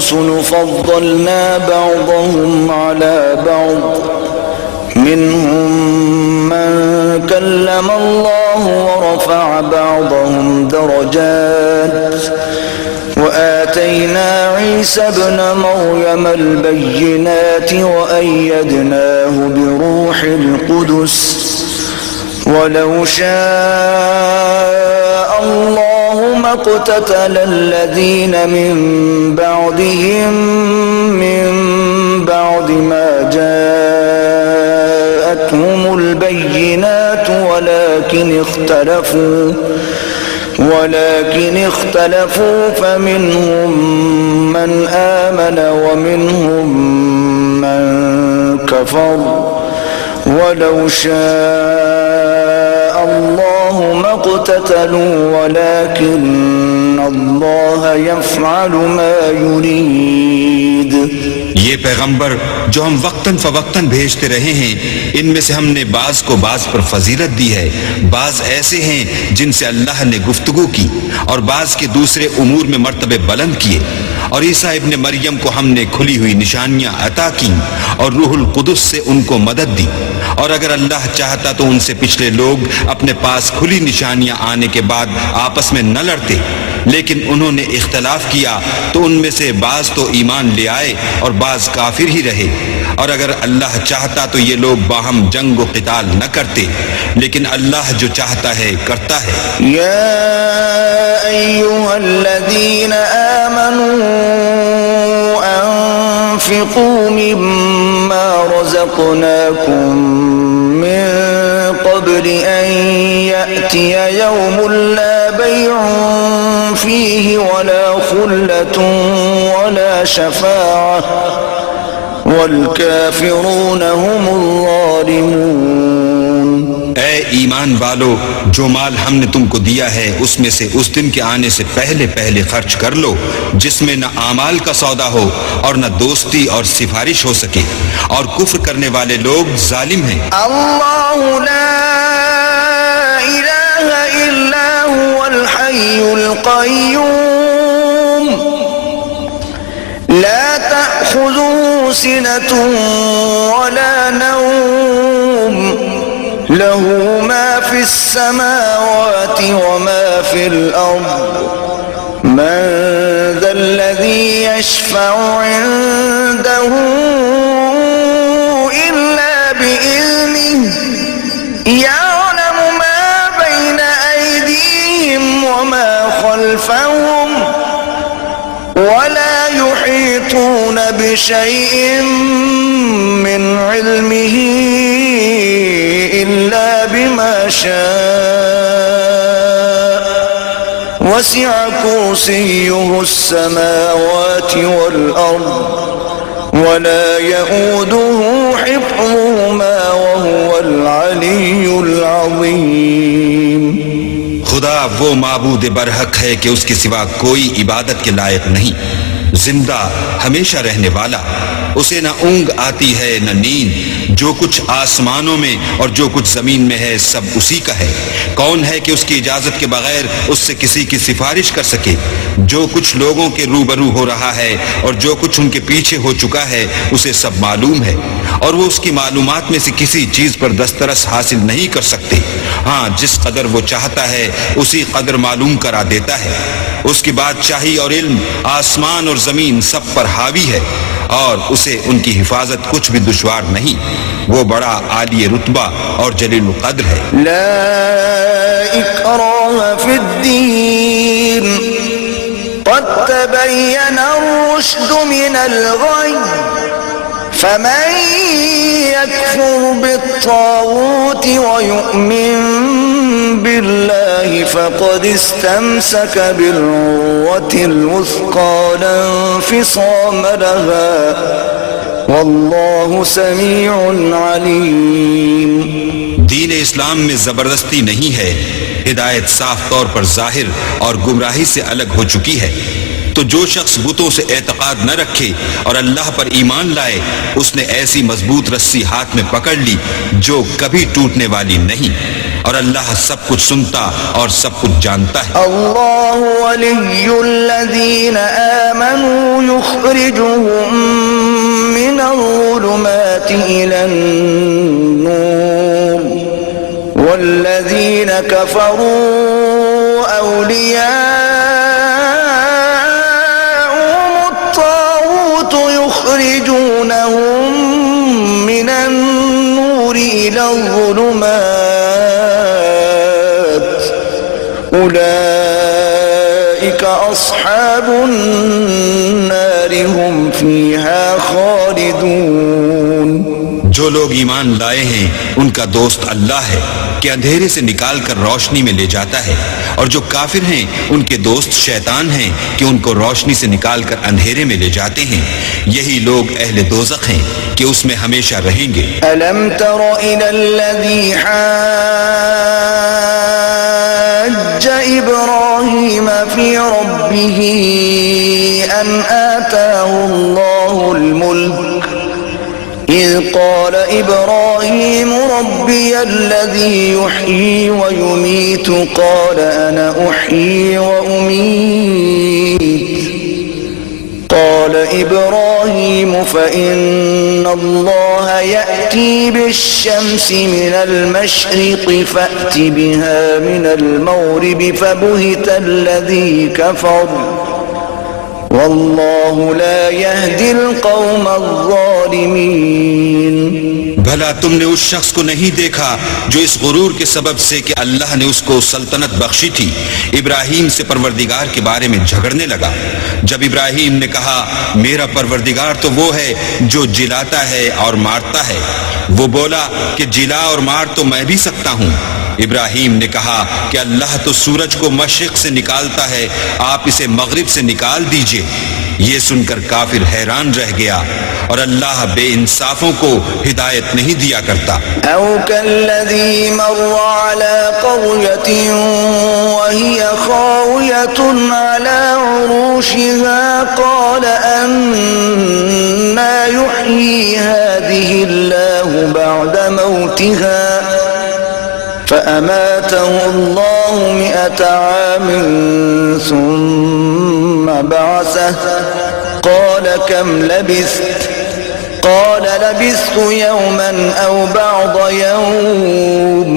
الرسل فضلنا بعضهم على بعض منهم من كلم الله ورفع بعضهم درجات وآتينا عيسى ابن مريم البينات وأيدناه بروح القدس ولو شاء الله ما اقتتل الذين من بعدهم من بعد ما جاءتهم البينات ولكن اختلفوا فمنهم من آمن ومنهم من كفر ولو شاء الله ما اقتتلوا ولكن الله يفعل ما يريد। ये पैगंबर जो हम वक्तन फवक्तन भेजते रहे हैं, इनमें से हमने बाज को बाज पर फजीलत दी है। बाज ऐसे हैं जिनसे अल्लाह ने गुफ्तगू की और बाज के दूसरे उमूर में मर्तबे बुलंद किए। और ईसा इब्ने मरियम को हमने खुली हुई निशानियां अता की और रूहुल कुदुस से उनको मदद दी। और अगर अल्लाह चाहता तो उनसे पिछले लोग अपने पास खुली निशानियां आने के बाद आपस में न लड़ते, लेकिन उन्होंने इख्तलाफ किया तो उनमें से बाज तो ईमान ले आए और बाज काफिर ही रहे। और अगर अल्लाह चाहता तो ये लोग बाहम जंग व क़िताल न करते, लेकिन अल्लाह जो चाहता है करता है। या अय्युहल्लज़ीना आमनू अनफ़िक़ू मिम्मा रज़क़नाकुम मिन क़ब्लि अन यअतिय यौमुन ला बैउन फ़ीहि वला ख़ुल्लतुन वला शफ़ाअह वल्काफ़िरून हुमुज़ ज़ालिमून। ऐ ईमान वालो, जो माल हमने तुमको दिया है उसमें से उस दिन के आने से पहले पहले खर्च कर लो, जिसमें न आमाल का सौदा हो और न दोस्ती और सिफारिश हो सके, और कुफ्र करने वाले लोग जालिम हैं। अल्लाहु ला इलाहा इल्ला हुवल हय्युल क़य्यूम ला तअख़ुज़ुहु सिनतुन वला नौम लहू मा फिस समावाति व मा फिल अर्द मन ज़ल्लज़ी यशफ़अु इंदहु इल्ला बिइज़्निहि यअलमु मा बैन अयदीहिम व मा ख़ल्फ़हुम वला युहीतून बिशैइन मिन इल्मिहि इल्ला बिमा शाअ वसिअ कुर्सियुहु अस्समावाति वल अर्द वला यऊदुहु हिफ्ज़ुहुमा वहुवल अलिय्युल अज़ीम। खुदा वो माबूद बरहक है कि उसके सिवा कोई इबादत के लायक नहीं, जिंदा हमेशा रहने वाला, उसे न ऊंग आती है न नींद। जो कुछ आसमानों में और जो कुछ जमीन में है सब उसी का है। कौन है कि उसकी इजाजत के बगैर उससे किसी की सिफारिश कर सके? जो कुछ लोगों के रूबरू हो रहा है और जो कुछ उनके पीछे हो चुका है उसे सब मालूम है, और वो उसकी मालूमात में से किसी चीज पर दस्तरस हासिल नहीं कर सकते। हाँ, जिस कदर वो चाहता है उसी कदर मालूम करा देता है। उसकी बादशाही और इल्म आसमान और जमीन सब पर हावी है, और उसे उनकी हिफाजत कुछ भी दुश्वार नहीं। वो बड़ा आलिय रुतबा और जलील कद्र है। ला इकराह फिद्दीन क़द तबय्यना रुश्द मिनल गय फमन यकफुर बित्तागूत व युमिन बिल्लाहि फ़क़द इस्तमसक बिल-उर्वतिल वुस्क़ा ला इंफ़िसाम लहा वल्लाहु समीउन अलीम। दीन इस्लाम में जबरदस्ती नहीं है, हिदायत साफ तौर पर जाहिर और गुमराही से अलग हो चुकी है। तो जो शख्स बुतों से एतकाद न रखे और अल्लाह पर ईमान लाए, उसने ऐसी मजबूत रस्सी हाथ में पकड़ ली जो कभी टूटने वाली नहीं, और अल्लाह सब कुछ सुनता और सब कुछ जानता है। अल्लाहु वलियुल्लज़ीना आमनू يخرجهم من الظلمات إلى النور والذين كفروا أولياءهم الطاغوت يخرجونهم من النور إلى الظلمات أولئك أصحاب النار هم فيها خالدون। जो लोग ईमान लाए हैं उनका दोस्त अल्लाह है कि अंधेरे से निकाल कर रोशनी में ले जाता है, और जो काफिर हैं उनके दोस्त शैतान हैं कि उनको रोशनी से निकाल कर अंधेरे में ले जाते हैं। यही लोग अहले दोज़ख हैं कि उसमें हमेशा रहेंगे। अलम तरो इलल्लज़ी हज्ज इब्राहीम फी रब्बिही अन आताहु अल्लाहुल मुल्क إذ قال إبراهيم ربي الذي يحيي ويميت قال أنا أحيي وأميت قال إبراهيم فإن الله يأتي بالشمس من المشرق فأت بها من المغرب فبهت الذي كفر والله لا يهدي القوم الظالمين। भला तुमने उस शख्स को नहीं देखा जो इस गुरूर के सबब से कि अल्लाह ने उसको सल्तनत बख्शी थी, इब्राहीम से परवरदिगार के बारे में झगड़ने लगा। जब इब्राहीम ने कहा मेरा परवरदिगार तो वो है जो जिलाता है और मारता है, वो बोला कि जिला और मार तो मैं भी सकता हूँ। इब्राहीम ने कहा कि अल्लाह तो सूरज को मशरिक से निकालता है, आप इसे मगरिब से निकाल दीजिए। ये सुनकर काफिर हैरान रह गया, और अल्लाह बेइंसाफों को हिदायत नहीं दिया करता। औ कल्लज़ी मर्रा अला क़र्यतिन वहिय ख़ावियतुन अला उरूशिहा क़ाल अन्ना युह्यी हाज़िहि अल्लाहु बअद मौतिहा فأماته الله 100 عام ثم بعثه قال كم لبثت قال لبثت يوما أو بعض يوم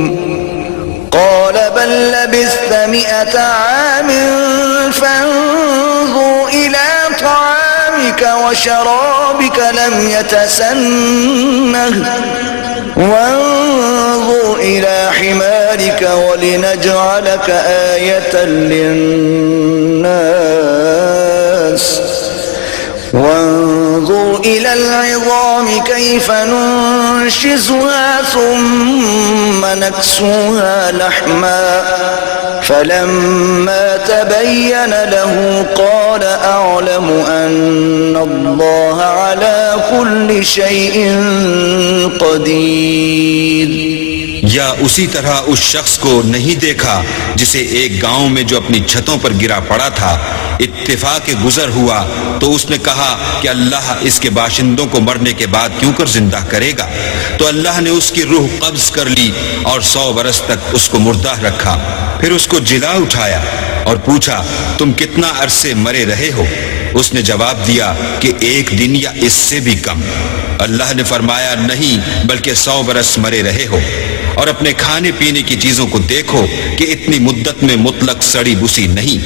قال بل لبثت 100 عام فانظر إلى طعامك وشرابك لم يتسنه وانظر إلى حمارك ولنجعلك آية للناس وانظر إلى العظام كيف ننشزها ثم نكسوها لحما فلما تبين له قال أعلم أن الله على كل شيء قدير। या उसी तरह उस शख्स को नहीं देखा जिसे एक गांव में जो अपनी छतों पर गिरा पड़ा था इत्तेफाक गुजर हुआ, तो उसने कहा कि अल्लाह इसके बाशिंदों को मरने के बाद क्यों कर जिंदा करेगा। तो अल्लाह ने उसकी रूह कब्ज कर ली और 100 बरस तक उसको मुर्दा रखा। फिर उसको जिला उठाया और पूछा तुम कितना अरसे मरे रहे हो। उसने जवाब दिया कि 1 दिन या इससे भी कम। अल्लाह ने फरमाया नहीं बल्कि 100 बरस मरे रहे हो। और अपने खाने पीने की चीजों को देखो कि इतनी मुद्दत में मुतलक सड़ी बुसी नहीं,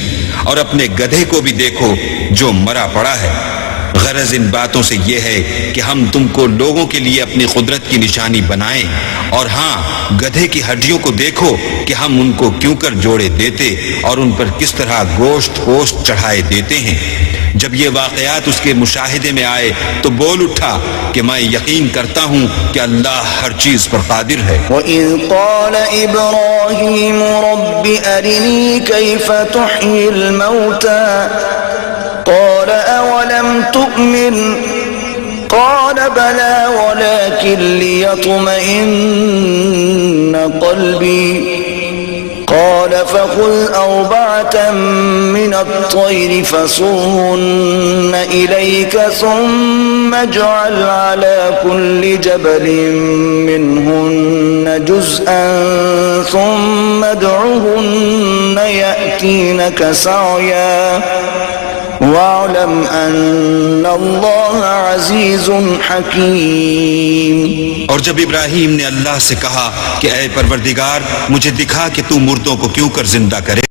और अपने गधे को भी देखो जो मरा पड़ा है। गरज इन बातों से यह है कि हम तुमको लोगों के लिए अपनी कुदरत की निशानी बनाएं, और हाँ गधे की हड्डियों को देखो कि हम उनको क्यों कर जोड़े देते और उन पर किस तरह गोश्त पोस्ट चढ़ाए देते हैं। जब ये वाकयात उसके मुशाहिदे में आए तो बोल उठा कि मैं यकीन करता हूँ कि अल्लाह हर चीज पर कादिर है। वइज़ क़ाल इब्राहीम रब्बि अरिनी कैफ़ तुह्यिल मौता क़ाल अवलम तु'मिन क़ाल बला वलाकिन लियत्मइन्न क़ल्बी قال فخذ 4 من الطير فصرهن إليك ثم اجعل على كل جبل منهن جزءا ثم ادعهن يأتينك سعيا वालम अन्नल्लाह अज़ीज़ुन हकीम। और जब इब्राहीम ने अल्लाह से कहा कि ऐ परवरदिगार, मुझे दिखा कि तू मुर्दों को क्यों कर जिंदा करे,